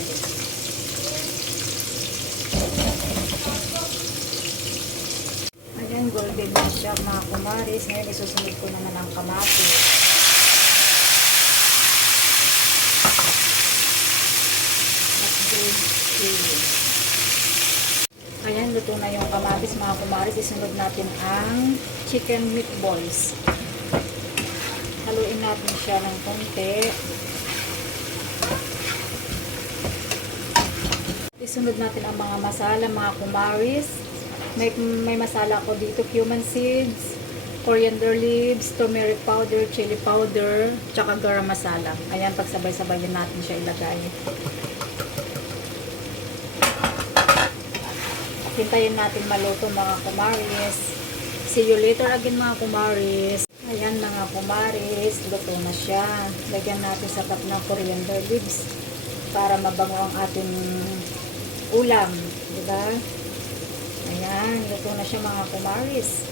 garlic. Ayan, golden na siya mga kumaris. Ngayon isusunod ko naman ang kamatis. At green chili. Ayan, luto na yung kamatis mga kumaris. Isunod natin ang chicken meatballs. Haluin natin siya ng konti. Isunod natin ang mga masala mga kumaris. May masala ko dito, cumin seeds, coriander leaves, turmeric powder, chili powder, tsaka garam masala. Ayan, pagsabay-sabayin natin siya ilagay. Hintayin natin maluto mga kumaris. See you later again mga kumaris. Ayan mga kumaris, luto na siya. Lagyan natin sa cup ng coriander leaves para mabango ang ating ulam, diba? Ayan, luto na siya mga kumaris.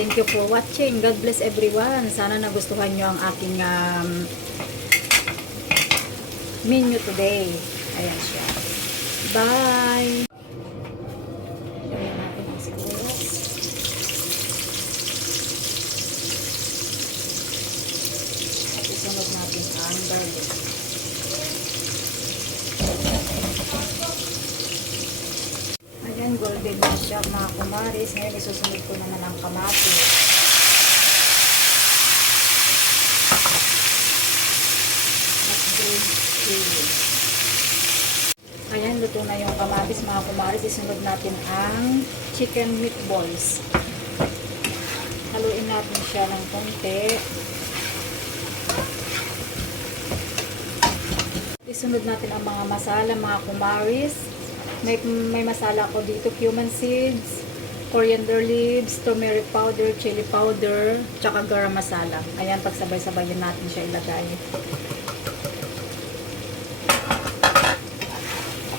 Thank you for watching. God bless everyone. Sana nagustuhan nyo ang aking menu today. Ayan siya. Bye! Lagyan natin ang sibuyas. At isunod natin ang garlic. Ayan, golden na siya mga kumaris. Ngayon isusunod ko naman ang kamatis. At green chili. Ayan, luto na yung kamatis mga kumaris. Isunod natin ang chicken meatballs. Haluin natin siya ng konti. Isunod natin ang mga masala mga kumaris. May masala ko dito, cumin seeds, coriander leaves, turmeric powder, chili powder, tsaka garam masala. Ayan, pagsabay-sabayin natin siya ilagay.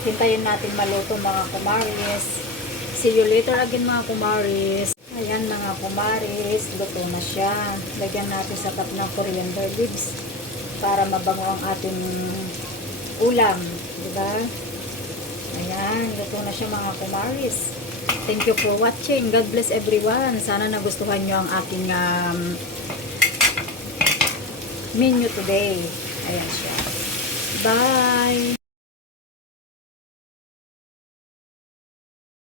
Hintayin natin maluto mga kumaris. See you later again mga kumaris. Ayan mga kumaris, luto na siya. Lagyan natin sa cup ng coriander leaves para mabango ang ating ulam, diba? Ayan, luto na siya mga kumaris. Thank you for watching. God bless everyone. Sana nagustuhan nyo ang aking menu today. Ayan siya. Bye!